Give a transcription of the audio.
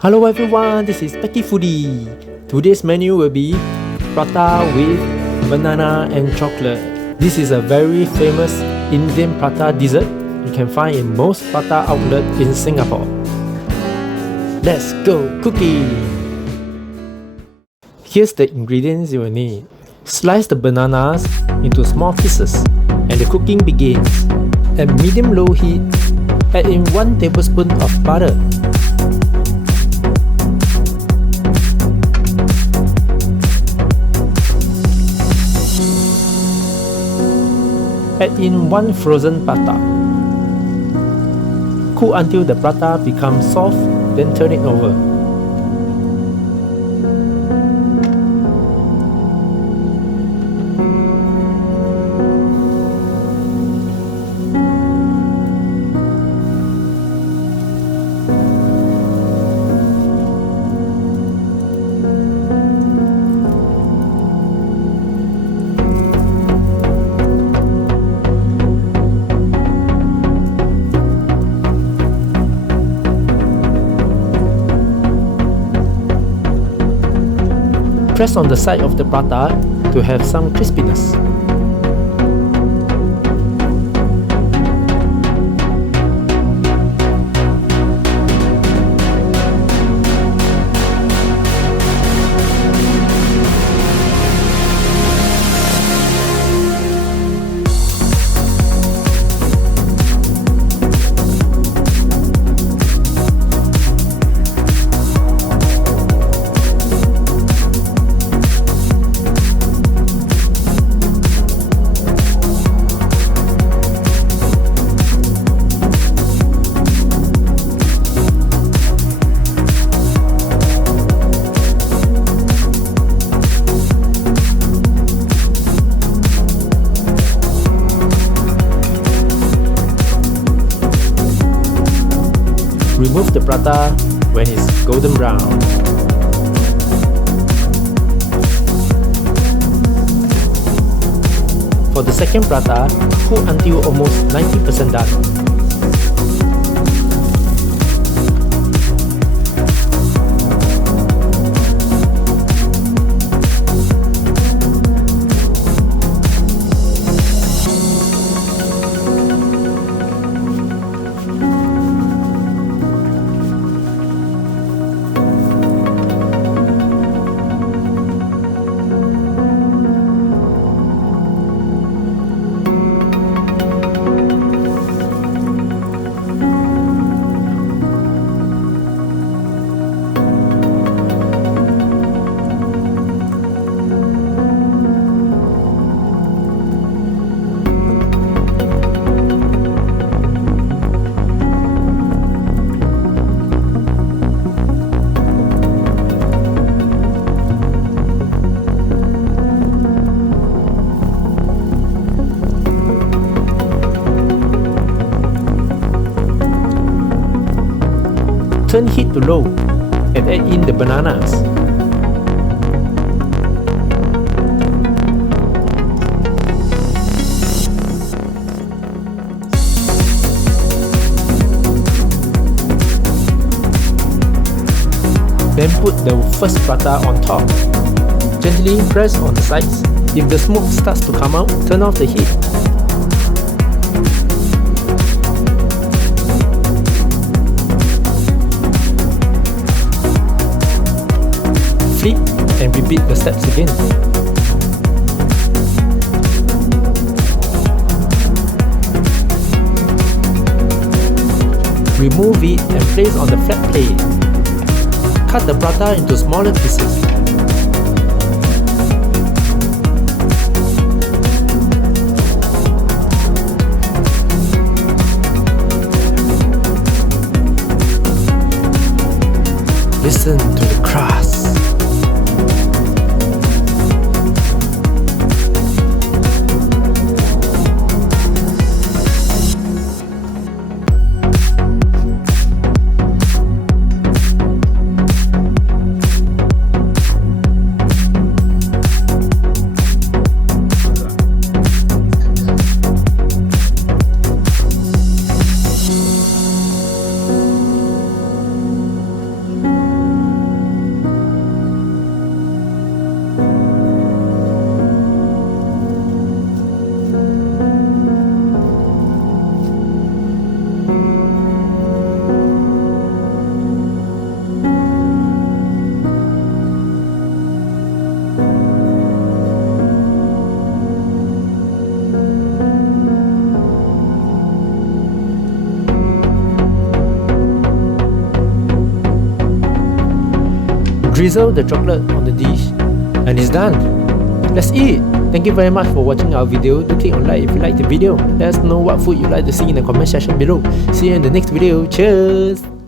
Hello everyone, this is Specky Foodie. Today's menu will be prata with banana and chocolate. This is a very famous Indian prata dessert you can find in most prata outlets in Singapore. Let's go cooking! Here's the ingredients you will need. Slice the bananas into small pieces and the cooking begins. At medium-low heat, add in 1 tablespoon of butter. Add in 1 frozen prata. Cook until the prata becomes soft, then turn it over. Press on the side of the prata to have some crispiness. Remove the prata when it's golden brown. For the second prata, cook until almost 90% done. Turn heat to low and add in the bananas. Then put the first prata on top. Gently press on the sides. If the smoke starts to come out, turn off the heat. Flip and repeat the steps again. Remove it and place on the flat plate. Cut the prata into smaller pieces. Listen to the crust. drizzle the chocolate on the dish, and it's done. Let's eat! Thank you very much for watching our video. Do click on like if you like the video. Let us know what food you'd like to see in the comment section below. See you in the next video. Cheers!